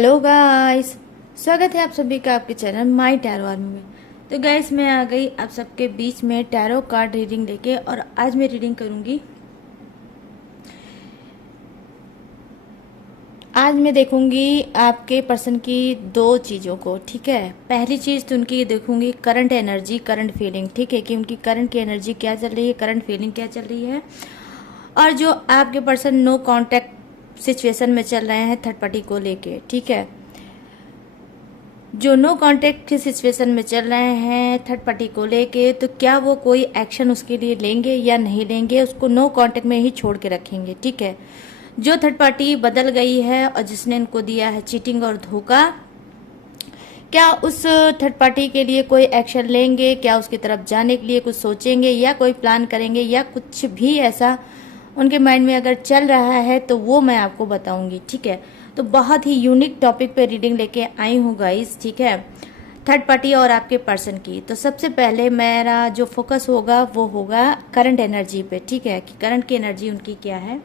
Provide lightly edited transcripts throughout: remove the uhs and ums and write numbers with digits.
Hello guys, स्वागत है आप सभी का आपके चैनल माय टैरो आर्मी में। तो गाइस मैं आ गई आप सबके बीच में टैरो कार्ड रीडिंग लेके, और आज मैं रीडिंग करूंगी। आज मैं देखूंगी आपके पर्सन की दो चीज़ों को, ठीक है। पहली चीज़ तो उनकी देखूंगी करंट एनर्जी, करंट फीलिंग, ठीक है, कि उनकी करंट की एनर्जी क्या चल रही है, करंट फीलिंग क्या चल रही है। और जो आपके पर्सन नो कांटेक्ट सिचुएशन में चल रहे हैं थर्ड पार्टी को लेके, ठीक है, जो नो कांटेक्ट की सिचुएशन में चल रहे हैं थर्ड पार्टी को लेके, तो क्या वो कोई एक्शन उसके लिए लेंगे या नहीं लेंगे, उसको नो कांटेक्ट में ही छोड़ के रखेंगे, ठीक है। जो थर्ड पार्टी बदल गई है और जिसने इनको दिया है चीटिंग और धोखा, क्या उस थर्ड पार्टी के लिए कोई एक्शन लेंगे, क्या उसकी तरफ जाने के लिए कुछ सोचेंगे या कोई प्लान करेंगे, या कुछ भी ऐसा उनके माइंड में अगर चल रहा है तो वो मैं आपको बताऊंगी, ठीक है। तो बहुत ही यूनिक टॉपिक पे रीडिंग लेके आई हूँ गाइस, ठीक है, थर्ड पार्टी और आपके पर्सन की। तो सबसे पहले मेरा जो फोकस होगा वो होगा करंट एनर्जी पे, ठीक है, कि करंट की एनर्जी उनकी क्या है,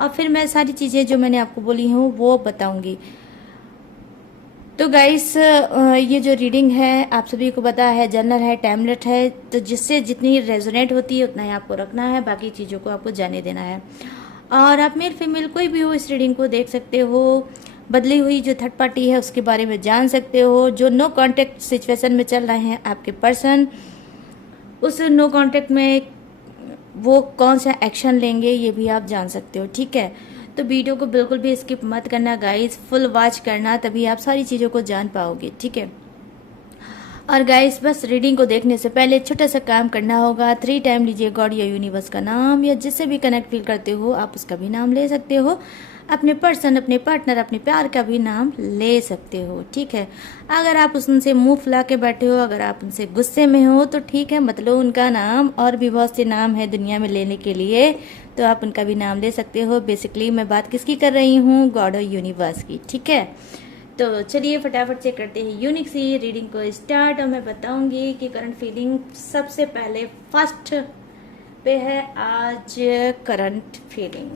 और फिर मैं सारी चीज़ें जो मैंने आपको बोली हूँ वो बताऊंगी। तो गाइस ये जो रीडिंग है आप सभी को पता है जनरल है, टाइमलेट है, तो जिससे जितनी रेजोनेट होती है उतना ही आपको रखना है, बाकी चीज़ों को आपको जाने देना है। और आप मेल फीमेल कोई भी हो इस रीडिंग को देख सकते हो, बदली हुई जो थर्ड पार्टी है उसके बारे में जान सकते हो, जो नो कांटेक्ट सिचुएशन में चल रहे हैं आपके पर्सन, उस नो कांटेक्ट में वो कौन सा एक्शन लेंगे ये भी आप जान सकते हो, ठीक है। तो वीडियो को बिल्कुल भी स्किप मत करना गाइस, फुल वॉच करना, तभी आप सारी चीज़ों को जान पाओगे, ठीक है। और गाइस बस रीडिंग को देखने से पहले छोटा सा काम करना होगा, 3 टाइम लीजिए गॉड या यूनिवर्स का नाम, या जिससे भी कनेक्ट फील करते हो आप उसका भी नाम ले सकते हो, अपने पर्सन, अपने पार्टनर, अपने प्यार का भी नाम ले सकते हो, ठीक है। अगर आप उनसे मुंह फुला के बैठे हो, अगर आप उनसे गुस्से में हो तो ठीक है, मतलब उनका नाम, और भी बहुत से नाम है दुनिया में लेने के लिए, तो आप उनका भी नाम ले सकते हो। बेसिकली मैं बात किसकी कर रही हूँ, गॉड और यूनिवर्स की, ठीक है। तो चलिए फटाफट से करते हैं यूनिक सी रीडिंग को स्टार्ट, और मैं बताऊंगी कि करंट फीलिंग सबसे पहले फर्स्ट पे है आज करंट फीलिंग,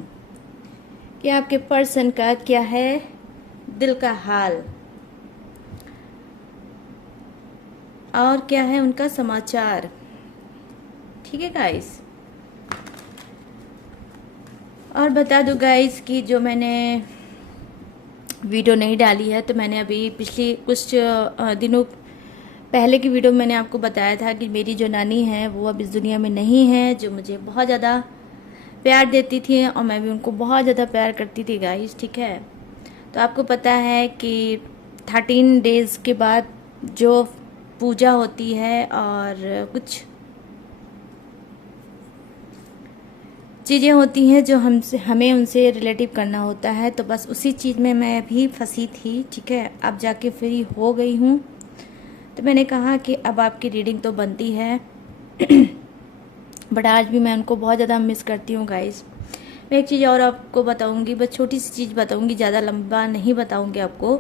कि आपके पर्सन का क्या है दिल का हाल, और क्या है उनका समाचार, ठीक है गाइस। और बता दूं गाइस कि जो मैंने वीडियो नहीं डाली है, तो मैंने अभी पिछली कुछ दिनों पहले की वीडियो में मैंने आपको बताया था कि मेरी जो नानी है वो अब इस दुनिया में नहीं है, जो मुझे बहुत ज़्यादा प्यार देती थी और मैं भी उनको बहुत ज़्यादा प्यार करती थी गाइस, ठीक है। तो आपको पता है कि 13 डेज के बाद जो पूजा होती है और कुछ चीज़ें होती हैं जो हमें उनसे रिलेटिव करना होता है, तो बस उसी चीज़ में मैं भी फंसी थी, ठीक है। अब जाके फ्री हो गई हूँ, तो मैंने कहा कि अब आपकी रीडिंग तो बनती है बट आज भी मैं उनको बहुत ज़्यादा मिस करती हूँ गाइस। मैं एक चीज़ और आपको बताऊँगी, बस छोटी सी चीज़ बताऊँगी, ज़्यादा लंबा नहीं बताऊँगी आपको,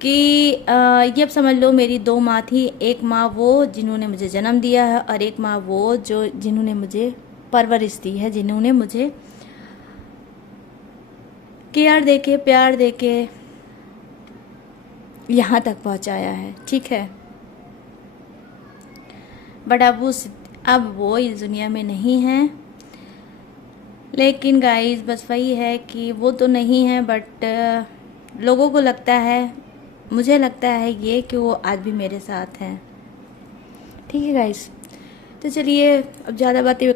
कि ये अब समझ लो मेरी 2 माँ थी। एक माँ वो जिन्होंने मुझे जन्म दिया है, और एक माँ वो जो जिन्होंने मुझे परवरिश दी है, जिन्होंने मुझे केयर देके, प्यार देके यहाँ तक पहुँचाया है, ठीक है। बट अब वो इस दुनिया में नहीं है। लेकिन गाइस बस वही है कि वो तो नहीं है, बट लोगों को लगता है, मुझे लगता है ये कि वो आज भी मेरे साथ हैं, ठीक है गाइस। तो चलिए अब ज़्यादा बातें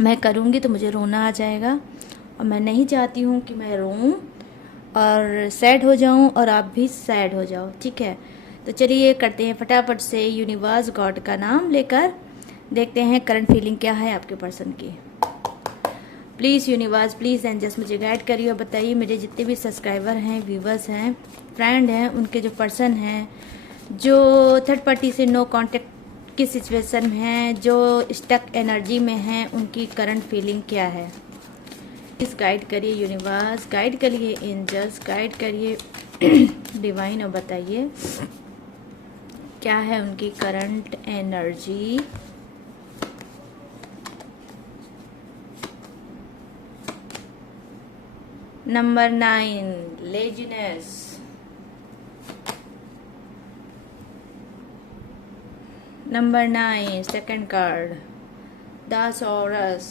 मैं करूँगी तो मुझे रोना आ जाएगा, और मैं नहीं चाहती हूँ कि मैं रोऊं और सैड हो जाऊं और आप भी सैड हो जाओ, ठीक है। तो चलिए करते हैं फटाफट से यूनिवर्स गॉड का नाम लेकर देखते हैं करंट फीलिंग क्या है आपके पर्सन की। प्लीज़ यूनिवर्स, प्लीज़ एंजल्स मुझे गाइड करिए और बताइए मेरे जितने भी सब्सक्राइबर हैं, व्यूवर्स हैं, फ्रेंड हैं, उनके जो पर्सन हैं जो थर्ड पार्टी से नो कांटेक्ट की सिचुएशन में हैं, जो स्टक एनर्जी में हैं, उनकी करंट फीलिंग क्या है। प्लीज़ गाइड करिए यूनिवर्स, गाइड करिए एंजल्स, गाइड करिए डिवाइन, और बताइए क्या है उनकी current energy. Number 9 laziness. Number 9 second card the sorus.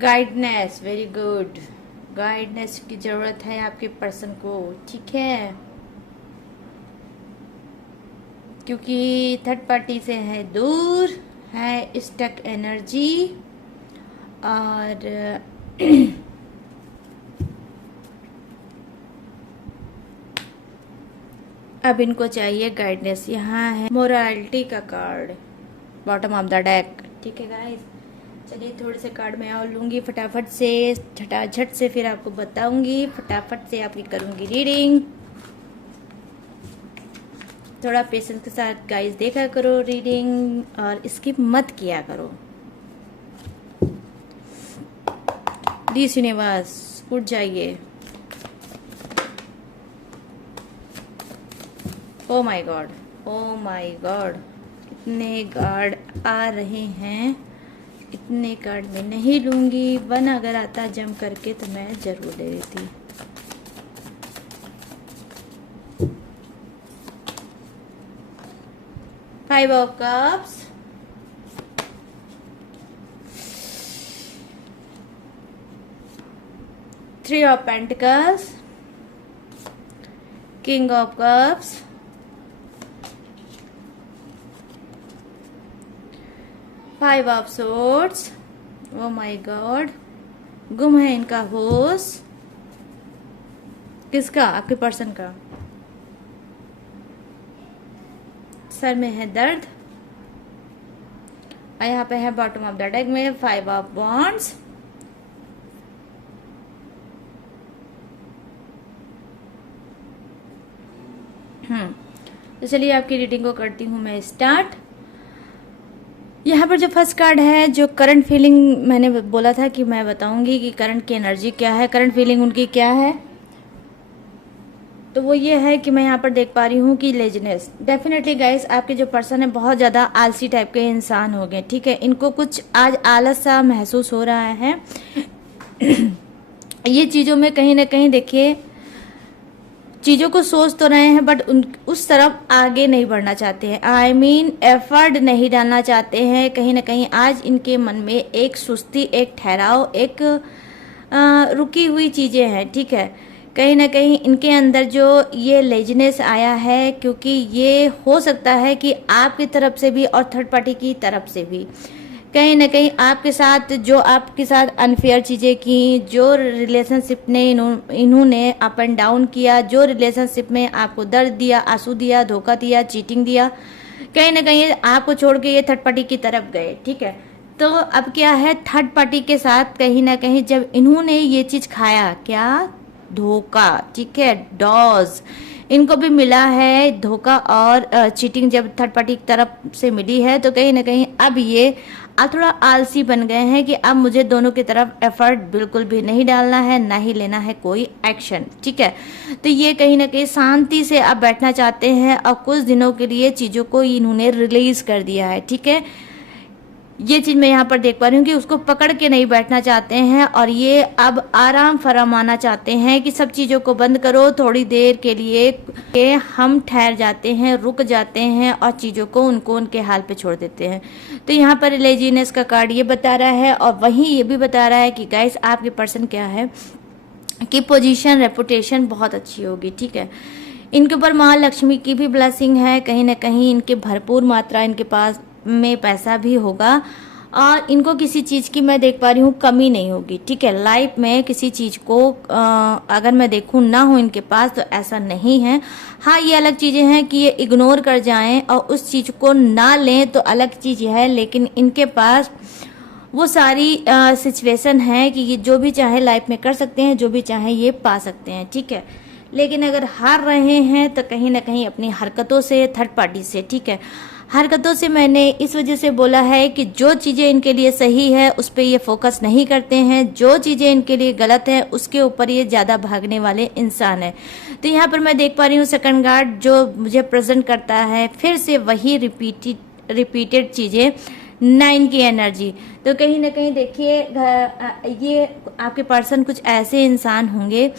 Guidance, very good. Guidance की जरूरत है आपके पर्सन को, ठीक है, क्योंकि थर्ड पार्टी से है दूर, है स्टक एनर्जी और अब इनको चाहिए गाइडेंस। यहाँ है मोरालिटी का card bottom of the deck, ठीक है गाइस। चलिए थोड़े से कार्ड मैं और लूंगी फटाफट से, झटाझट से फिर आपको बताऊंगी, फटाफट से आपकी करूंगी रीडिंग। थोड़ा पेशेंस के साथ गाइस देखा करो रीडिंग और स्किप मत किया करो। प्लीज यूनिवर्स उठ जाइए। Oh my God, oh my God, इतने कार्ड आ रहे हैं, इतने कार्ड मैं नहीं लूंगी। वन अगर आता जम करके तो मैं जरूर ले लेती। Five of cups, three of pentacles, king of cups, five of swords. Oh my God, गुम है इनका होश। किसका? आपके पर्सन का। सर में है दर्द और यहाँ पे है बॉटम ऑफ द डेक में फाइव ऑफ वॉन्ड्स। तो चलिए आपकी रीडिंग को करती हूँ मैं स्टार्ट। यहाँ पर जो फर्स्ट कार्ड है, जो करंट फीलिंग मैंने बोला था कि मैं बताऊंगी कि करंट की एनर्जी क्या है, करंट फीलिंग उनकी क्या है, तो वो ये है कि मैं यहाँ पर देख पा रही हूँ कि लेजीनेस। डेफिनेटली गाइस आपके जो पर्सन है बहुत ज़्यादा आलसी टाइप के इंसान हो गए, ठीक है। इनको कुछ आज आलस सा महसूस हो रहा है। ये चीज़ों में कहीं ना कहीं देखिए, चीज़ों को सोच तो रहे हैं बट उस तरफ आगे नहीं बढ़ना चाहते हैं। आई मीन एफर्ट नहीं डालना चाहते हैं। कहीं ना कहीं आज इनके मन में एक सुस्ती, एक ठहराव, एक रुकी हुई चीज़ें हैं, ठीक है। कहीं ना कहीं इनके अंदर जो ये लेजीनेस आया है, क्योंकि ये हो सकता है कि आपकी तरफ से भी और थर्ड पार्टी की तरफ से भी कहीं ना कहीं आपके साथ अनफेयर चीज़ें की, जो रिलेशनशिप ने इन्होंने अप एंड डाउन किया, जो रिलेशनशिप में आपको दर्द दिया, आंसू दिया, धोखा दिया, चीटिंग दिया, कहीं ना कहीं आपको छोड़ के ये थर्ड पार्टी की तरफ गए, ठीक है। तो अब क्या है, थर्ड पार्टी के साथ कहीं ना कहीं जब इन्होंने ये चीज़ खाया, क्या धोखा, ठीक है, डॉज इनको भी मिला है धोखा और चीटिंग जब थर्ड पार्टी की तरफ से मिली है, तो कहीं ना कहीं अब ये थोड़ा आलसी बन गए हैं कि अब मुझे दोनों की तरफ एफर्ट बिल्कुल भी नहीं डालना है, ना ही लेना है कोई एक्शन, ठीक है। तो ये कहीं ना कहीं शांति से अब बैठना चाहते हैं और कुछ दिनों के लिए चीज़ों को इन्होंने रिलीज कर दिया है, ठीक है। ये चीज़ मैं यहाँ पर देख पा रही हूँ कि उसको पकड़ के नहीं बैठना चाहते हैं और ये अब आराम फरमाना चाहते हैं कि सब चीज़ों को बंद करो, थोड़ी देर के लिए हम ठहर जाते हैं, रुक जाते हैं और चीज़ों को उनके हाल पे छोड़ देते हैं। तो यहाँ पर लेजीनेस का कार्ड ये बता रहा है और वहीं ये भी बता रहा है कि गाइस आपके पर्सन क्या है कि पोजीशन, रेपुटेशन बहुत अच्छी होगी, ठीक है। इनके ऊपर महालक्ष्मी की भी ब्लेसिंग है, कहीं ना कहीं इनके भरपूर मात्रा इनके पास में पैसा भी होगा और इनको किसी चीज़ की मैं देख पा रही हूँ कमी नहीं होगी, ठीक है। लाइफ में किसी चीज़ को अगर मैं देखूँ ना हो इनके पास तो ऐसा नहीं है। हाँ, ये अलग चीज़ें हैं कि ये इग्नोर कर जाएं और उस चीज़ को ना लें तो अलग चीज़ है, लेकिन इनके पास वो सारी सिचुएशन है कि ये जो भी चाहे लाइफ में कर सकते हैं, जो भी चाहे ये पा सकते हैं, ठीक है। लेकिन अगर हार रहे हैं तो कहीं ना कहीं अपनी हरकतों से, थर्ड पार्टी से, ठीक है, हरकतों से मैंने इस वजह से बोला है कि जो चीज़ें इनके लिए सही है उस पर ये फोकस नहीं करते हैं, जो चीज़ें इनके लिए गलत है उसके ऊपर ये ज़्यादा भागने वाले इंसान है। तो यहाँ पर मैं देख पा रही हूँ सेकंड कार्ड जो मुझे प्रेजेंट करता है फिर से वही रिपीटेड चीज़ें, 9 की एनर्जी। तो कहीं ना कहीं देखिए ये आपके पर्सन कुछ ऐसे इंसान होंगे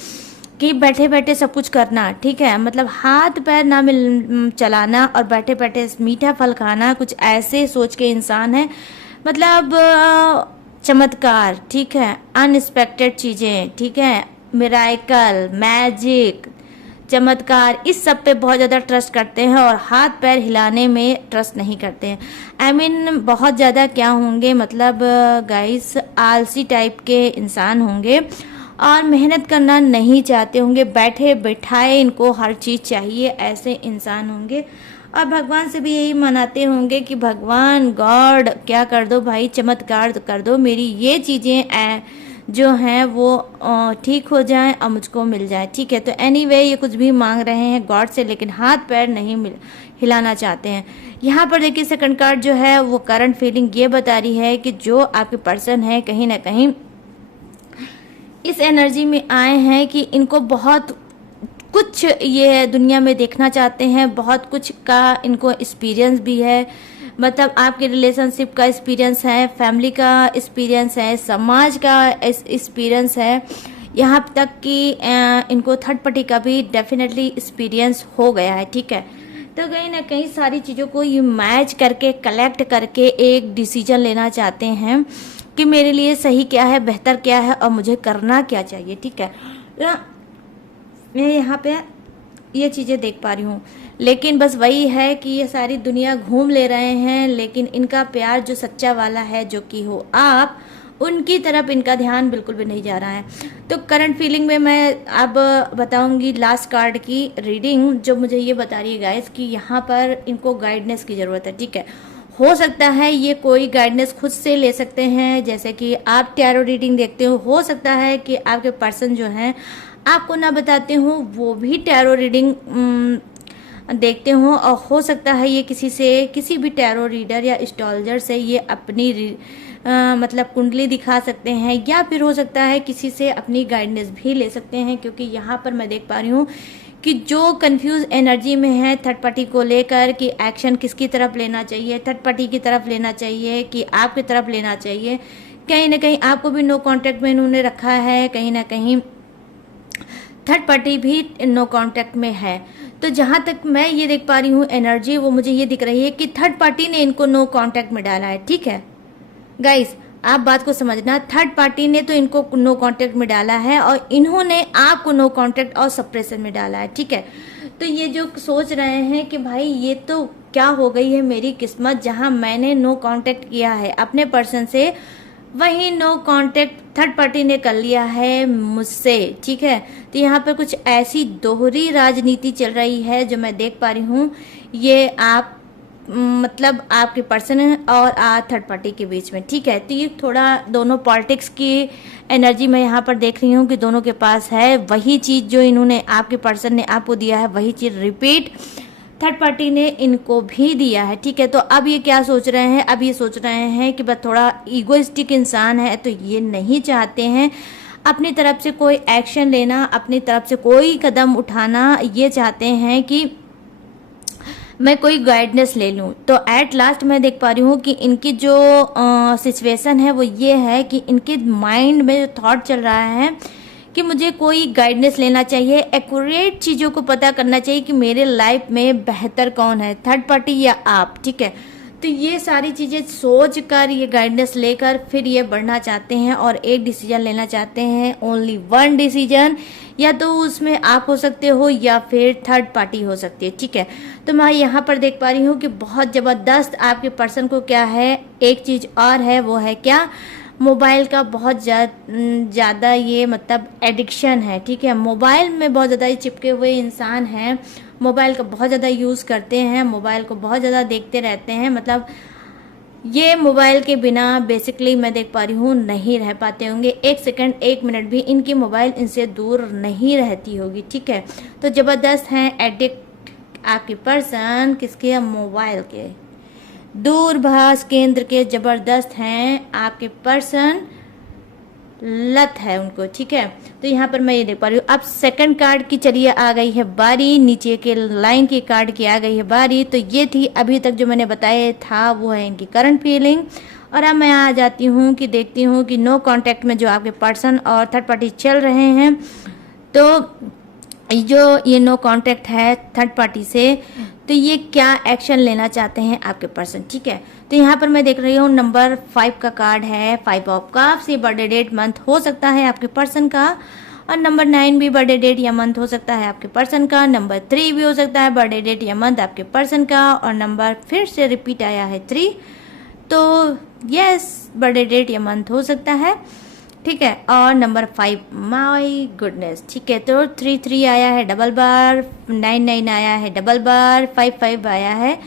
कि बैठे बैठे सब कुछ करना, ठीक है, मतलब हाथ पैर ना मिल चलाना और बैठे बैठे मीठा फल खाना, कुछ ऐसे सोच के इंसान है। मतलब चमत्कार, ठीक है, अनएक्सपेक्टेड चीज़ें, ठीक है, मिराइकल, मैजिक, चमत्कार, इस सब पे बहुत ज़्यादा ट्रस्ट करते हैं और हाथ पैर हिलाने में ट्रस्ट नहीं करते हैं। आई मीन बहुत ज़्यादा क्या होंगे, मतलब गाइस आलसी टाइप के इंसान होंगे और मेहनत करना नहीं चाहते होंगे, बैठे बैठाए इनको हर चीज़ चाहिए, ऐसे इंसान होंगे। और भगवान से भी यही मनाते होंगे कि भगवान गॉड क्या कर दो भाई, चमत्कार कर दो, मेरी ये चीज़ें जो हैं वो ठीक हो जाएं और मुझको मिल जाए, ठीक है। तो एनीवे ये कुछ भी मांग रहे हैं गॉड से, लेकिन हाथ पैर नहीं हिलाना चाहते हैं। यहाँ पर देखिए सेकंड कार्ड जो है वो करंट फीलिंग ये बता रही है कि जो आपके पर्सन है कहीं ना कहीं इस एनर्जी में आए हैं कि इनको बहुत कुछ ये दुनिया में देखना चाहते हैं, बहुत कुछ का इनको एक्सपीरियंस भी है, मतलब आपके रिलेशनशिप का एक्सपीरियंस है, फैमिली का एक्सपीरियंस है, समाज का एक्सपीरियंस है, यहाँ तक कि इनको थर्ड पार्टी का भी डेफिनेटली एक्सपीरियंस हो गया है, ठीक है। तो कहीं ना कहीं सारी चीज़ों को ये मैच करके कलेक्ट करके एक डिसीजन लेना चाहते हैं कि मेरे लिए सही क्या है, बेहतर क्या है और मुझे करना क्या चाहिए, ठीक है। मैं यहाँ पे ये चीज़ें देख पा रही हूँ, लेकिन बस वही है कि ये सारी दुनिया घूम ले रहे हैं, लेकिन इनका प्यार जो सच्चा वाला है, जो कि हो आप, उनकी तरफ इनका ध्यान बिल्कुल भी नहीं जा रहा है। तो करंट फीलिंग में मैं अब बताऊंगी लास्ट कार्ड की रीडिंग, जो मुझे ये बता रही है गाइस कि यहाँ पर इनको गाइडेंस की ज़रूरत है, ठीक है। हो सकता है ये कोई गाइडेंस खुद से ले सकते हैं, जैसे कि आप टैरो रीडिंग देखते हो सकता है कि आपके पर्सन जो हैं आपको ना बताते हो, वो भी टैरो रीडिंग देखते हो, और हो सकता है ये किसी भी टैरो रीडर या एस्ट्रोलॉजर से ये अपनी मतलब कुंडली दिखा सकते हैं, या फिर हो सकता है किसी से अपनी गाइडेंस भी ले सकते हैं, क्योंकि यहाँ पर मैं देख पा रही हूँ कि जो कंफ्यूज एनर्जी में है थर्ड पार्टी को लेकर कि एक्शन किसकी तरफ लेना चाहिए, थर्ड पार्टी की तरफ लेना चाहिए कि आपकी तरफ लेना चाहिए, कहीं ना कहीं आपको भी नो कांटेक्ट में इन्होंने रखा है, कहीं ना कहीं थर्ड पार्टी भी नो कांटेक्ट में है। तो जहाँ तक मैं ये देख पा रही हूँ एनर्जी, वो मुझे ये दिख रही है कि थर्ड पार्टी ने इनको नो कांटेक्ट में डाला है, ठीक है गाइस, आप बात को समझना, थर्ड पार्टी ने तो इनको नो कांटेक्ट में डाला है और इन्होंने आपको नो कांटेक्ट और सप्रेशन में डाला है, ठीक है। तो ये जो सोच रहे हैं कि भाई ये तो क्या हो गई है मेरी किस्मत, जहां मैंने नो कांटेक्ट किया है अपने पर्सन से, वही नो कांटेक्ट थर्ड पार्टी ने कर लिया है मुझसे, ठीक है। तो यहाँ पर कुछ ऐसी दोहरी राजनीति चल रही है जो मैं देख पा रही हूँ, ये आप मतलब आपके पर्सन और थर्ड पार्टी के बीच में, ठीक है। तो ये थोड़ा दोनों पॉलिटिक्स की एनर्जी मैं यहाँ पर देख रही हूँ कि दोनों के पास है वही चीज़ जो इन्होंने आपके पर्सन ने आपको दिया है, वही चीज़ रिपीट थर्ड पार्टी ने इनको भी दिया है, ठीक है। तो अब ये क्या सोच रहे हैं, अब ये सोच रहे हैं कि बस थोड़ा ईगोइस्टिक इंसान है, तो ये नहीं चाहते हैं अपनी तरफ से कोई एक्शन लेना, अपनी तरफ से कोई कदम उठाना, ये चाहते हैं कि मैं कोई गाइडेंस ले लूँ। तो एट लास्ट मैं देख पा रही हूँ कि इनकी जो सिचुएशन है वो ये है कि इनके माइंड में जो थॉट चल रहा है कि मुझे कोई गाइडेंस लेना चाहिए, एक्यूरेट चीज़ों को पता करना चाहिए कि मेरे लाइफ में बेहतर कौन है, थर्ड पार्टी या आप, ठीक है। तो ये सारी चीज़ें सोच कर, ये गाइडेंस लेकर फिर ये बढ़ना चाहते हैं और एक डिसीजन लेना चाहते हैं, ओनली वन डिसीजन, या तो उसमें आप हो सकते हो या फिर थर्ड पार्टी हो सकती है, ठीक है। तो मैं यहाँ पर देख पा रही हूँ कि बहुत ज़बरदस्त आपके पर्सन को क्या है, एक चीज़ और है, वो है क्या, मोबाइल का बहुत ज़्यादा ये मतलब एडिक्शन है, ठीक है। मोबाइल में बहुत ज़्यादा चिपके हुए इंसान हैं, मोबाइल का बहुत ज़्यादा यूज़ करते हैं, मोबाइल को बहुत ज़्यादा देखते रहते हैं, मतलब ये मोबाइल के बिना बेसिकली मैं देख पा रही हूँ नहीं रह पाते होंगे, एक सेकंड एक मिनट भी इनकी मोबाइल इनसे दूर नहीं रहती होगी, ठीक है। तो ज़बरदस्त हैं एडिक्ट आपके पर्सन, किसके, मोबाइल के, दूरभाष केंद्र के ज़बरदस्त हैं आपके पर्सन लत है उनको, ठीक है। तो यहाँ पर मैं ये देख पा रही हूँ। अब सेकंड कार्ड की चलिए आ गई है बारी, नीचे के लाइन की कार्ड की आ गई है बारी। तो ये थी अभी तक जो मैंने बताया था, वो है इनकी करंट फीलिंग। और अब मैं आ जाती हूँ कि देखती हूँ कि नो कांटेक्ट में जो आपके पर्सन और थर्ड पार्टी चल रहे हैं, तो जो ये नो कांटेक्ट है थर्ड पार्टी से, तो ये क्या एक्शन लेना चाहते हैं आपके पर्सन, ठीक है। तो यहाँ पर मैं देख रही हूँ नंबर 5 का कार्ड है, 5 ऑफ कप्स। ये बर्थडे डेट मंथ हो सकता है आपके पर्सन का, और नंबर 9 भी बर्थडे डेट या मंथ हो सकता है आपके पर्सन का। नंबर 3 भी हो सकता है बर्थडे डेट या मंथ आपके पर्सन का, और नंबर फिर से रिपीट आया है 3, तो यस बर्थडे डेट या मंथ हो सकता है, ठीक है। और नंबर 5 माय गुडनेस, ठीक है। तो 3 आया है डबल बार, 9 आया है डबल बार, 5 आया है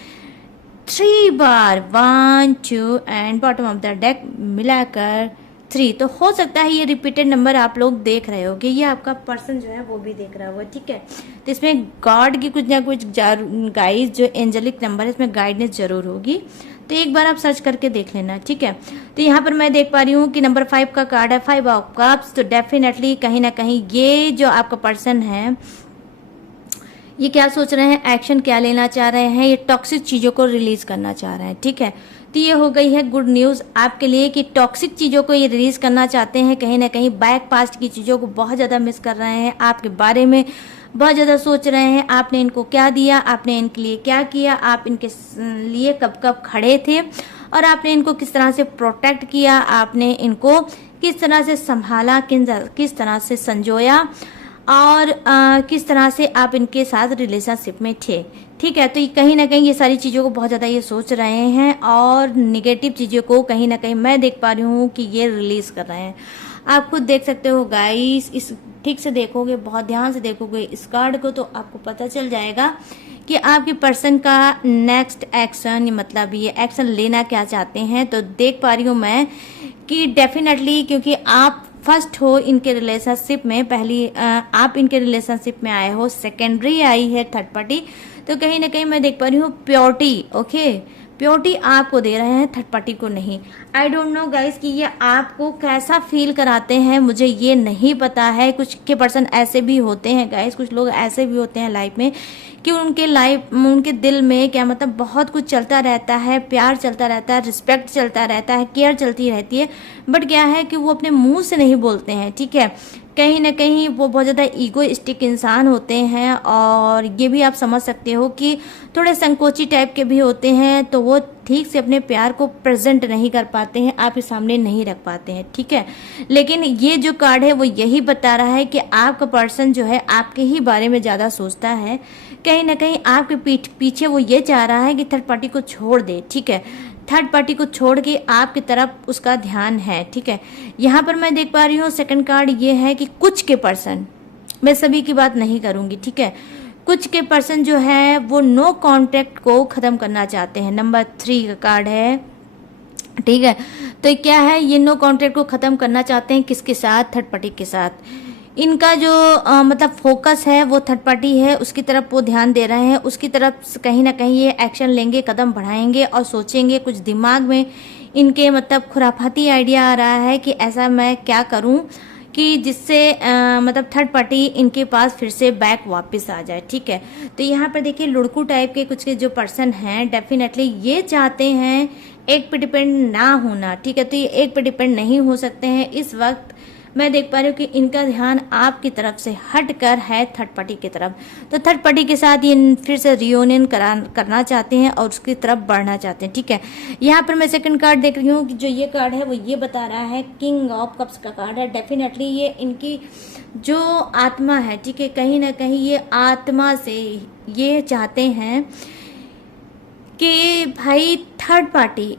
3 बार, 1 2 and bottom of the deck मिलाकर 3। तो हो सकता है ये रिपीटेड नंबर आप लोग देख रहे हो कि ये आपका पर्सन जो है वो भी देख रहा होगा, ठीक है। तो इसमें गॉड की कुछ ना कुछ गाइड, जो एंजेलिक नंबर है, इसमें गाइडनेस जरूर होगी। तो एक बार आप सर्च करके देख लेना, ठीक है। तो यहाँ पर मैं देख पा रही हूँ कि नंबर 5 का कार्ड है, 5 ऑफ कप्स। तो डेफिनेटली कहीं ना कहीं ये जो आपका पर्सन है, ये क्या सोच रहे हैं, एक्शन क्या लेना चाह रहे हैं, ये टॉक्सिक चीजों को रिलीज करना चाह रहे हैं, ठीक है। तो ये हो गई है गुड न्यूज आपके लिए कि टॉक्सिक चीजों को ये रिलीज करना चाहते हैं। कहीं ना कहीं बैक पास्ट की चीजों को बहुत ज्यादा मिस कर रहे हैं, आपके बारे में बहुत ज्यादा सोच रहे हैं, आपने इनको क्या दिया, आपने इनके लिए क्या किया, आप इनके लिए कब कब खड़े थे, और आपने इनको किस तरह से प्रोटेक्ट किया, आपने इनको किस तरह से संभाला, किस तरह से संजोया, और किस तरह से आप इनके साथ रिलेशनशिप में थे, ठीक है। तो कहीं ना कहीं ये सारी चीज़ों को बहुत ज़्यादा ये सोच रहे हैं, और निगेटिव चीज़ों को कहीं ना कहीं मैं देख पा रही हूँ कि ये रिलीज कर रहे हैं। आप खुद देख सकते हो गाइस, इस ठीक से देखोगे, बहुत ध्यान से देखोगे इस कार्ड को, तो आपको पता चल जाएगा कि आपके पर्सन का नेक्स्ट एक्शन, मतलब ये एक्शन लेना क्या चाहते हैं। तो देख पा रही हूँ मैं कि डेफिनेटली, क्योंकि आप फर्स्ट हो इनके रिलेशनशिप में, पहली आप इनके रिलेशनशिप में आए हो, सेकेंडरी आई है थर्ड पार्टी। तो कहीं ना कहीं मैं देख पा रही हूँ प्योरिटी, ओके, प्योरिटी आपको दे रहे हैं, थर्ड पार्टी को नहीं। आई डोंट नो गाइस कि ये आपको कैसा फील कराते हैं, मुझे ये नहीं पता है। कुछ के पर्सन ऐसे भी होते हैं गाइस, कुछ लोग ऐसे भी होते हैं लाइफ में कि उनके दिल में क्या मतलब बहुत कुछ चलता रहता है, प्यार चलता रहता है, रिस्पेक्ट चलता रहता है, केयर चलती रहती है, बट क्या है कि वो अपने मुंह से नहीं बोलते हैं, ठीक है। कहीं ना कहीं वो बहुत ज़्यादा ईगोइस्टिक इंसान होते हैं, और ये भी आप समझ सकते हो कि थोड़े संकोची टाइप के भी होते हैं। तो वो ठीक से अपने प्यार को प्रेजेंट नहीं कर पाते हैं, आपके सामने नहीं रख पाते हैं, ठीक है। लेकिन ये जो कार्ड है वो यही बता रहा है कि आपका पर्सन जो है आपके ही बारे में ज़्यादा सोचता है। कहीं ना कहीं आपके पीछे वो ये चाह रहा है कि थर्ड पार्टी को छोड़ दे, ठीक है। थर्ड पार्टी को छोड़ के आपकी तरफ उसका ध्यान है, ठीक है। यहाँ पर मैं देख पा रही हूँ सेकंड कार्ड ये है कि कुछ के पर्सन, मैं सभी की बात नहीं करूंगी, ठीक है, कुछ के पर्सन जो है वो नो कॉन्टेक्ट को खत्म करना चाहते हैं। नंबर 3 का कार्ड है, ठीक है। तो क्या है, ये नो कॉन्टेक्ट को खत्म करना चाहते हैं किसके साथ, थर्ड पार्टी के साथ। इनका जो मतलब फोकस है वो थर्ड पार्टी है, उसकी तरफ वो ध्यान दे रहे हैं, उसकी तरफ कहीं ना कहीं ये एक्शन लेंगे, कदम बढ़ाएंगे और सोचेंगे। कुछ दिमाग में इनके मतलब खुराफाती आइडिया आ रहा है कि ऐसा मैं क्या करूं कि जिससे मतलब थर्ड पार्टी इनके पास फिर से बैक वापस आ जाए, ठीक है। तो यहाँ पर देखिए लुड़कू टाइप के कुछ के जो पर्सन हैं, डेफिनेटली ये चाहते हैं एक पे डिपेंड ना होना, ठीक है। तो ये एक पे डिपेंड नहीं हो सकते हैं इस वक्त। मैं देख पा रही हूँ कि इनका ध्यान आपकी तरफ से हटकर है थर्ड पार्टी की तरफ। तो थर्ड पार्टी के साथ ये फिर से रियूनियन करना चाहते हैं और उसकी तरफ बढ़ना चाहते हैं, ठीक है। यहाँ पर मैं सेकंड कार्ड देख रही हूँ कि जो ये कार्ड है वो ये बता रहा है, किंग ऑफ कप्स का कार्ड है। डेफिनेटली ये इनकी जो आत्मा है, ठीक है, कहीं ना कहीं ये आत्मा से ये चाहते हैं कि भाई थर्ड पार्टी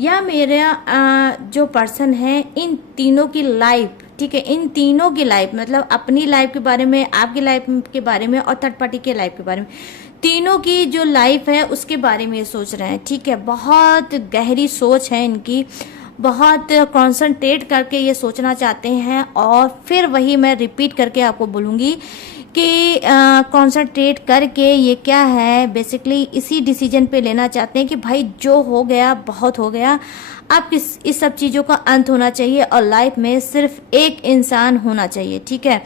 या मेरा जो पर्सन है, इन तीनों की लाइफ, ठीक है, इन तीनों की लाइफ मतलब अपनी लाइफ के बारे में, आपकी लाइफ के बारे में और थर्ड पार्टी के लाइफ के बारे में, तीनों की जो लाइफ है उसके बारे में ये सोच रहे हैं, ठीक है। बहुत गहरी सोच है इनकी, बहुत कंसंट्रेट करके ये सोचना चाहते हैं। और फिर वही मैं रिपीट करके आपको बोलूँगी कि कॉन्संट्रेट करके ये क्या है बेसिकली इसी डिसीजन पे लेना चाहते हैं कि भाई जो हो गया बहुत हो गया, आप इस सब चीज़ों का अंत होना चाहिए और लाइफ में सिर्फ एक इंसान होना चाहिए, ठीक है,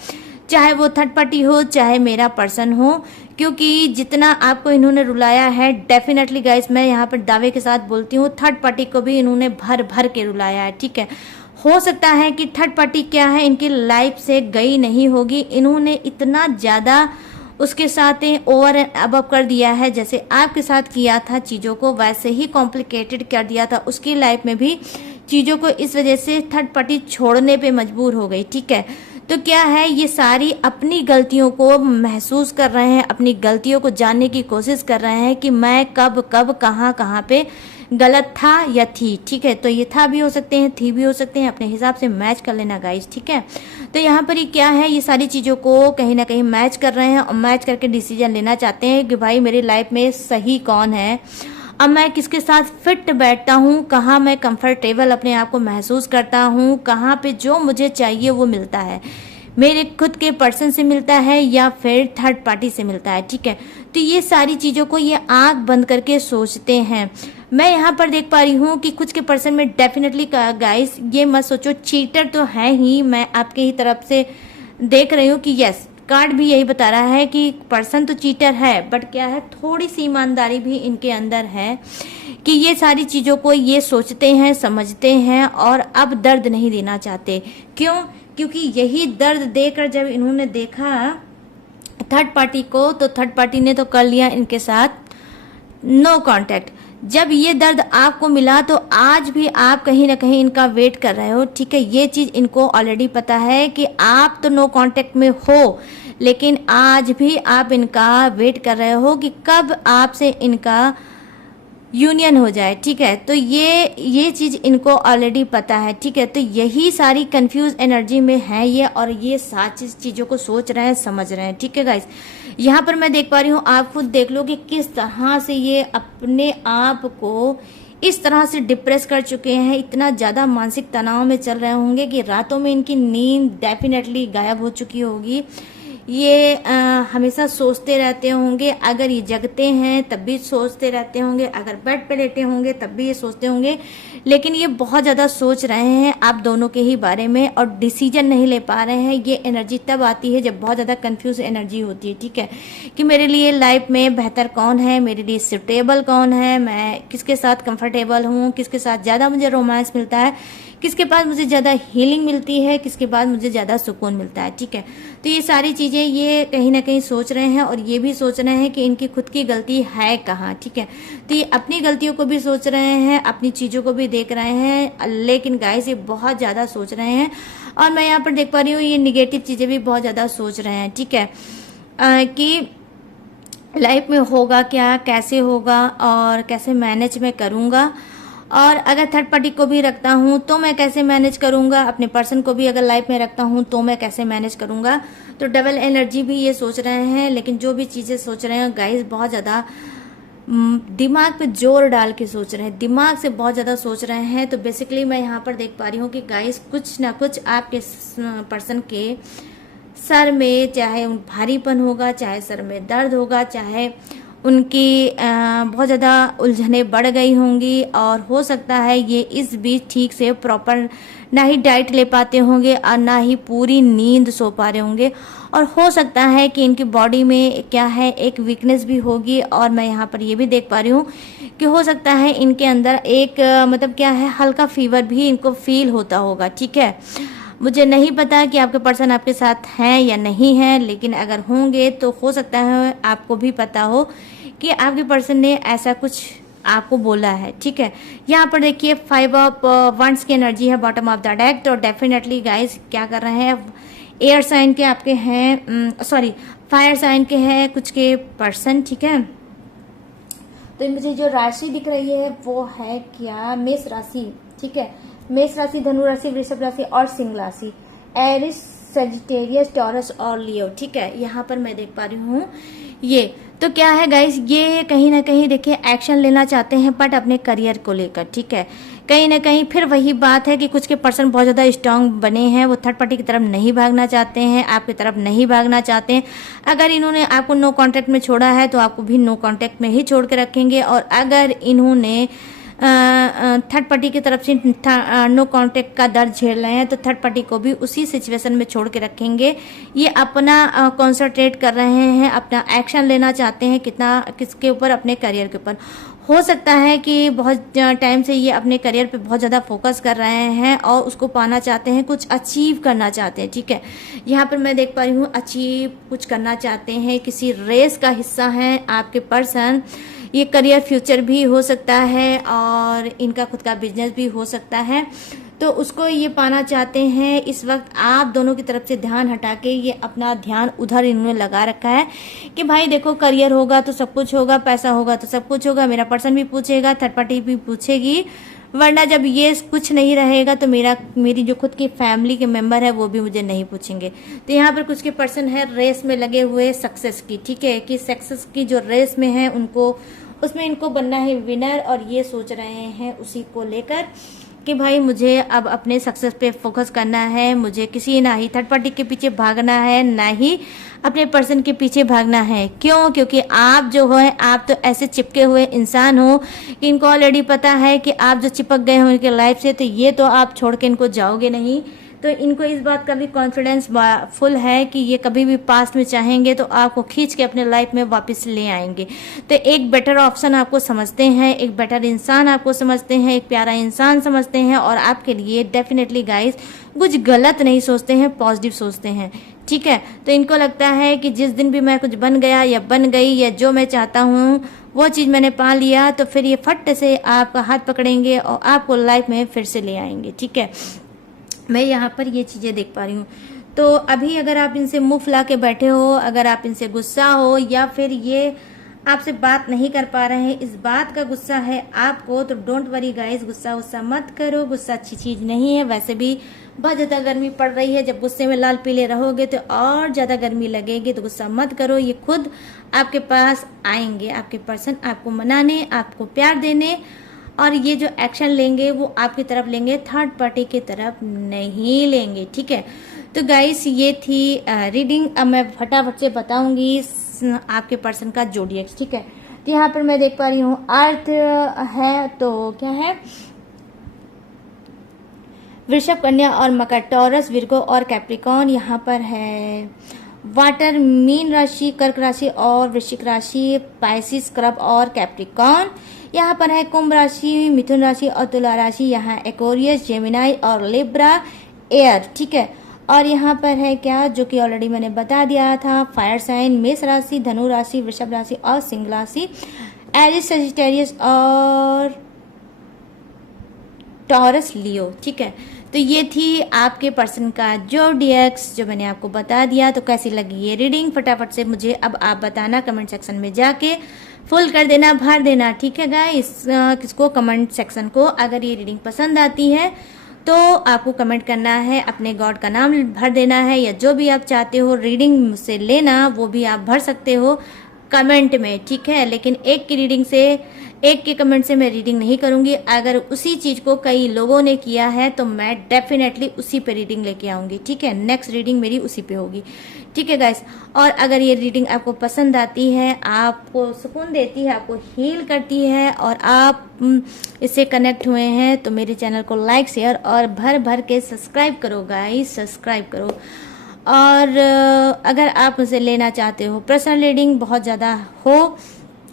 चाहे वो थर्ड पार्टी हो चाहे मेरा पर्सन हो, क्योंकि जितना आपको इन्होंने रुलाया है डेफिनेटली गाइस मैं यहाँ पर दावे के साथ बोलती हूँ थर्ड पार्टी को भी इन्होंने भर भर के रुलाया है, ठीक है। हो सकता है कि थर्ड पार्टी क्या है इनकी लाइफ से गई नहीं होगी, इन्होंने इतना ज़्यादा उसके साथ ओवर एंड अबव कर दिया है, जैसे आपके साथ किया था चीज़ों को वैसे ही कॉम्प्लिकेटेड कर दिया था उसकी लाइफ में भी चीज़ों को, इस वजह से थर्ड पार्टी छोड़ने पे मजबूर हो गई, ठीक है। तो क्या है ये सारी अपनी गलतियों को महसूस कर रहे हैं, अपनी गलतियों को जानने की कोशिश कर रहे हैं कि मैं कब कब कहाँ पे गलत था या थी, ठीक है। तो ये था भी हो सकते हैं, थी भी हो सकते हैं, अपने हिसाब से मैच कर लेना गाइस, ठीक है। तो यहाँ पर ये क्या है ये सारी चीज़ों को कहीं ना कहीं मैच कर रहे हैं और मैच करके डिसीजन लेना चाहते हैं कि भाई मेरी लाइफ में सही कौन है, अब मैं किसके साथ फिट बैठता हूँ, कहाँ मैं कंफर्टेबल अपने आप को महसूस करता हूँ, कहाँ पे जो मुझे चाहिए वो मिलता है, मेरे खुद के पर्सन से मिलता है या फिर थर्ड पार्टी से मिलता है, ठीक है। तो ये सारी चीज़ों को ये आंख बंद करके सोचते हैं। मैं यहाँ पर देख पा रही हूँ कि कुछ के पर्सन में डेफिनेटली गाइस ये मत सोचो चीटर तो है ही, मैं आपके ही तरफ से देख रही हूँ कि यस कार्ड भी यही बता रहा है कि पर्सन तो चीटर है बट क्या है थोड़ी सी ईमानदारी भी इनके अंदर है कि ये सारी चीज़ों को ये सोचते हैं समझते हैं और अब दर्द नहीं देना चाहते। क्यों? क्योंकि यही दर्द देकर जब इन्होंने देखा थर्ड पार्टी को तो थर्ड पार्टी ने तो कर लिया इनके साथ नो कांटेक्ट। जब ये दर्द आपको मिला तो आज भी आप कहीं ना कहीं इनका वेट कर रहे हो, ठीक है। ये चीज़ इनको ऑलरेडी पता है कि आप तो नो कांटेक्ट में हो, लेकिन आज भी आप इनका वेट कर रहे हो कि कब आपसे इनका यूनियन हो जाए, ठीक है। तो ये चीज़ इनको ऑलरेडी पता है, ठीक है। तो यही सारी कंफ्यूज एनर्जी में है ये और ये सारी चीज़ों को सोच रहे हैं समझ रहे हैं, ठीक है गाइस। यहाँ पर मैं देख पा रही हूँ, आप खुद देख लो कि किस तरह से ये अपने आप को इस तरह से डिप्रेस कर चुके हैं, इतना ज़्यादा मानसिक तनाव में चल रहे होंगे कि रातों में इनकी नींद डेफिनेटली गायब हो चुकी होगी। ये हमेशा सोचते रहते होंगे, अगर ये जगते हैं तब भी सोचते रहते होंगे, अगर बेड पे लेटे होंगे तब भी ये सोचते होंगे, लेकिन ये बहुत ज़्यादा सोच रहे हैं आप दोनों के ही बारे में और डिसीजन नहीं ले पा रहे हैं। ये एनर्जी तब आती है जब बहुत ज़्यादा कंफ्यूज एनर्जी होती है, ठीक है, कि मेरे लिए लाइफ में बेहतर कौन है, मेरे लिए सुटेबल कौन है, मैं किसके साथ कंफर्टेबल हूँ, किसके साथ ज़्यादा मुझे रोमांस मिलता है, किसके पास मुझे ज़्यादा हीलिंग मिलती है, किसके पास मुझे ज़्यादा सुकून मिलता है, ठीक है। तो ये सारी चीज़ें ये कहीं ना कहीं सोच रहे हैं और ये भी सोच रहे हैं कि इनकी खुद की गलती है कहाँ, ठीक है। तो ये अपनी गलतियों को भी सोच रहे हैं, अपनी चीज़ों को भी देख रहे हैं, लेकिन गाइस ये बहुत ज़्यादा सोच रहे हैं और मैं यहाँ पर देख पा रही हूँ ये निगेटिव चीज़ें भी बहुत ज़्यादा सोच रहे हैं, ठीक है, कि लाइफ में होगा क्या, कैसे होगा और कैसे मैनेज मैं करूँगा, और अगर थर्ड पार्टी को भी रखता हूँ तो मैं कैसे मैनेज करूँगा, अपने पर्सन को भी अगर लाइफ में रखता हूँ तो मैं कैसे मैनेज करूँगा। तो डबल एनर्जी भी ये सोच रहे हैं, लेकिन जो भी चीज़ें सोच रहे हैं गाइस बहुत ज़्यादा दिमाग पे जोर डाल के सोच रहे हैं, दिमाग से बहुत ज़्यादा सोच रहे हैं। तो बेसिकली मैं यहाँ पर देख पा रही हूँ कि गाइस कुछ ना कुछ आपके पर्सन के सर में चाहे भारीपन होगा, चाहे सर में दर्द होगा, चाहे उनकी बहुत ज़्यादा उलझने बढ़ गई होंगी और हो सकता है ये इस बीच ठीक से प्रॉपर ना ही डाइट ले पाते होंगे और ना ही पूरी नींद सो पा रहे होंगे, और हो सकता है कि इनकी बॉडी में क्या है एक वीकनेस भी होगी। और मैं यहाँ पर ये भी देख पा रही हूँ कि हो सकता है इनके अंदर एक मतलब क्या है हल्का फीवर भी इनको फील होता होगा, ठीक है। मुझे नहीं पता कि आपके पर्सन आपके साथ हैं या नहीं हैं, लेकिन अगर होंगे तो हो सकता है आपको भी पता हो कि आपके पर्सन ने ऐसा कुछ आपको बोला है, ठीक है। यहाँ पर देखिए 5 ऑफ वंड्स की एनर्जी है बॉटम ऑफ द डेक। तो डेफिनेटली गाइस क्या कर रहे हैं, एयर साइन के आपके हैं, सॉरी फायर साइन के हैं कुछ के पर्सन, ठीक है। तो मुझे जो राशि दिख रही है वो है क्या, मेष राशि, ठीक है। मेष राशि, धनु राशि, वृषभ राशि और सिंह राशि, एरिस, सेजिटेरियस, टॉरस और लियो, ठीक है। यहाँ पर मैं देख पा रही हूँ ये तो क्या है गाइस, ये कहीं ना कहीं देखिए एक्शन लेना चाहते हैं बट अपने करियर को लेकर, ठीक है, कहीं ना कहीं फिर वही बात है कि कुछ के पर्सन बहुत ज़्यादा स्ट्रांग बने हैं, वो थर्ड पार्टी की तरफ नहीं भागना चाहते हैं, आपकी तरफ नहीं भागना चाहते हैं। अगर इन्होंने आपको नो कांटेक्ट में छोड़ा है तो आपको भी नो कांटेक्ट में ही छोड़ के रखेंगे, और अगर इन्होंने थर्ड पार्टी की तरफ से नो कांटेक्ट का दर्द झेल रहे हैं तो थर्ड पार्टी को भी उसी सिचुएशन में छोड़ के रखेंगे। ये अपना कॉन्सेंट्रेट कर रहे हैं, अपना एक्शन लेना चाहते हैं, किसके ऊपर, अपने करियर के ऊपर। हो सकता है कि बहुत टाइम से ये अपने करियर पे बहुत ज़्यादा फोकस कर रहे हैं और उसको पाना चाहते हैं, कुछ अचीव करना चाहते हैं। ठीक है, यहाँ पर मैं देख पा रही हूँ अचीव कुछ करना चाहते हैं, किसी रेस का हिस्सा है आपके पर्सन। ये करियर फ्यूचर भी हो सकता है और इनका खुद का बिजनेस भी हो सकता है, तो उसको ये पाना चाहते हैं। इस वक्त आप दोनों की तरफ से ध्यान हटा के ये अपना ध्यान उधर इन्होंने लगा रखा है कि भाई देखो, करियर होगा तो सब कुछ होगा, पैसा होगा तो सब कुछ होगा, मेरा पर्सन भी पूछेगा, थर्ड पार्टी भी पूछेगी, वरना जब ये कुछ नहीं रहेगा तो मेरी जो खुद की फैमिली के मेंबर है वो भी मुझे नहीं पूछेंगे। तो यहाँ पर कुछ के पर्सन है रेस में लगे हुए सक्सेस की। ठीक है, कि सक्सेस की जो रेस में है उनको, उसमें इनको बनना है विनर, और ये सोच रहे हैं उसी को लेकर कि भाई मुझे अब अपने सक्सेस पे फोकस करना है, मुझे किसी ना ही थर्ड पार्टी के पीछे भागना है, ना ही अपने पर्सन के पीछे भागना है। क्यों? क्योंकि आप जो है, आप तो ऐसे चिपके हुए इंसान हो कि इनको ऑलरेडी पता है कि आप जो चिपक गए हो इनके लाइफ से, तो ये तो आप छोड़ के इनको जाओगे नहीं। तो इनको इस बात का भी कॉन्फिडेंस फुल है कि ये कभी भी पास्ट में चाहेंगे तो आपको खींच के अपने लाइफ में वापस ले आएंगे। तो एक बेटर ऑप्शन आपको समझते हैं, एक बेटर इंसान आपको समझते हैं, एक प्यारा इंसान समझते हैं, और आपके लिए डेफिनेटली गाइस कुछ गलत नहीं सोचते हैं, पॉजिटिव सोचते हैं। ठीक है, तो इनको लगता है कि जिस दिन भी मैं कुछ बन गया या बन गई, या जो मैं चाहता हूँ वो चीज़ मैंने पा लिया, तो फिर ये फट से आपका हाथ पकड़ेंगे और आपको लाइफ में फिर से ले आएंगे। ठीक है, मैं यहाँ पर ये चीज़ें देख पा रही हूँ। तो अभी अगर आप इनसे मुंह फुला के बैठे हो, अगर आप इनसे गुस्सा हो, या फिर ये आपसे बात नहीं कर पा रहे हैं, इस बात का गुस्सा है आपको, तो डोंट वरी गाइस, गुस्सा मत करो। गुस्सा अच्छी चीज़ नहीं है, वैसे भी बहुत ज़्यादा गर्मी पड़ रही है, जब गुस्से में लाल पीले रहोगे तो और ज़्यादा गर्मी लगेगी। तो गुस्सा मत करो, ये खुद आपके पास आएंगे, आपके पर्सन आपको मनाने, आपको प्यार देने, और ये जो एक्शन लेंगे वो आपकी तरफ लेंगे, थर्ड पार्टी की तरफ नहीं लेंगे। ठीक है, तो गाइस ये थी रीडिंग। अब मैं फटाफट से बताऊंगी आपके पर्सन का जोडिएक्स। ठीक है, तो यहाँ पर मैं देख पा रही हूँ अर्थ है, तो क्या है, वृषभ, कन्या और मकर, टॉरस, विर्गो और कैप्रिकॉन। यहाँ पर है वाटर, मीन राशि, कर्क राशि और वृश्चिक राशि, पाइसिस, क्रब और कैप्रिकॉन। यहाँ पर है कुंभ राशि, मिथुन राशि और तुला राशि। यहाँ एक्वेरियस, जेमिनाई और लिब्रा, एयर। ठीक है, और यहाँ पर है क्या, जो कि ऑलरेडी मैंने बता दिया था, फायर साइन, मेष राशि, धनु राशि, वृषभ राशि और सिंह राशि, एरिस, सजिटेरियस और टॉरस, लियो। ठीक है, तो ये थी आपके पर्सन का जोडिएक्स जो मैंने आपको बता दिया। तो कैसी लगी ये रीडिंग, फटाफट से मुझे अब आप बताना कमेंट सेक्शन में जाके, फुल कर देना, भर देना। ठीक है गाइस, किसको, कमेंट सेक्शन को। अगर ये रीडिंग पसंद आती है तो आपको कमेंट करना है, अपने गॉड का नाम भर देना है, या जो भी आप चाहते हो रीडिंग मुझसे लेना वो भी आप भर सकते हो कमेंट में। ठीक है, लेकिन एक की रीडिंग से, एक के कमेंट से मैं रीडिंग नहीं करूंगी। अगर उसी चीज को कई लोगों ने किया है तो मैं डेफिनेटली उसी पे रीडिंग लेके आऊंगी। ठीक है, नेक्स्ट रीडिंग मेरी उसी पे होगी। ठीक है गाइस, और अगर ये रीडिंग आपको पसंद आती है, आपको सुकून देती है, आपको हील करती है, और आप इससे कनेक्ट हुए हैं, तो मेरे चैनल को लाइक, शेयर और भर भर के सब्सक्राइब करो गाइस, सब्सक्राइब करो। और अगर आप मुझसे लेना चाहते हो पर्सनल रीडिंग, बहुत ज़्यादा हो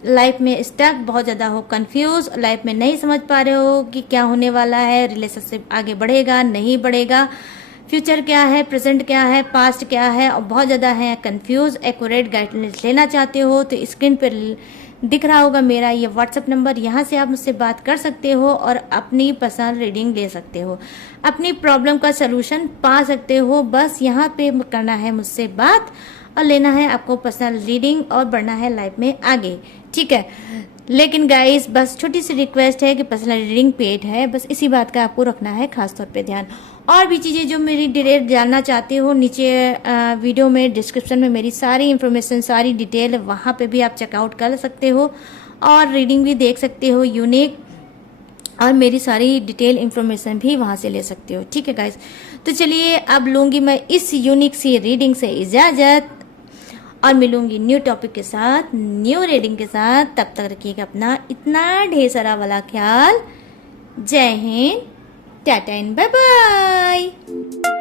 लाइफ में स्टक, बहुत ज़्यादा हो कंफ्यूज, लाइफ में नहीं समझ पा रहे हो कि क्या होने वाला है, रिलेशनशिप आगे बढ़ेगा नहीं बढ़ेगा, फ्यूचर क्या है, प्रेजेंट क्या है, पास्ट क्या है, और बहुत ज़्यादा है कंफ्यूज, एक्यूरेट गाइडेंस लेना चाहते हो, तो स्क्रीन पर दिख रहा होगा मेरा ये व्हाट्सएप नंबर, यहाँ से आप मुझसे बात कर सकते हो और अपनी पर्सनल रीडिंग ले सकते हो, अपनी प्रॉब्लम का सलूशन पा सकते हो। बस यहाँ पे करना है मुझसे बात और लेना है आपको पर्सनल रीडिंग और बढ़ना है लाइफ में आगे। ठीक है, लेकिन गाइस बस छोटी सी रिक्वेस्ट है कि पर्सनल रीडिंग पेड है, बस इसी बात का आपको रखना है खास तौर पे ध्यान। और भी चीज़ें जो मेरी डिटेल जानना चाहते हो, नीचे वीडियो में डिस्क्रिप्शन में मेरी सारी इन्फॉर्मेशन, सारी डिटेल, वहाँ पे भी आप चेकआउट कर सकते हो और रीडिंग भी देख सकते हो यूनिक। और मेरी सारी डिटेल इन्फॉर्मेशन भी वहाँ से ले सकते हो। ठीक है गाइस, तो चलिए अब लूँगी मैं इस यूनिक सी रीडिंग से इजाज़त और मिलूंगी न्यू टॉपिक के साथ, न्यू रीडिंग के साथ। तब तक रखिएगा अपना इतना ढेर सारा वाला ख्याल। जय हिंद, टाटा एंड बाय बाय।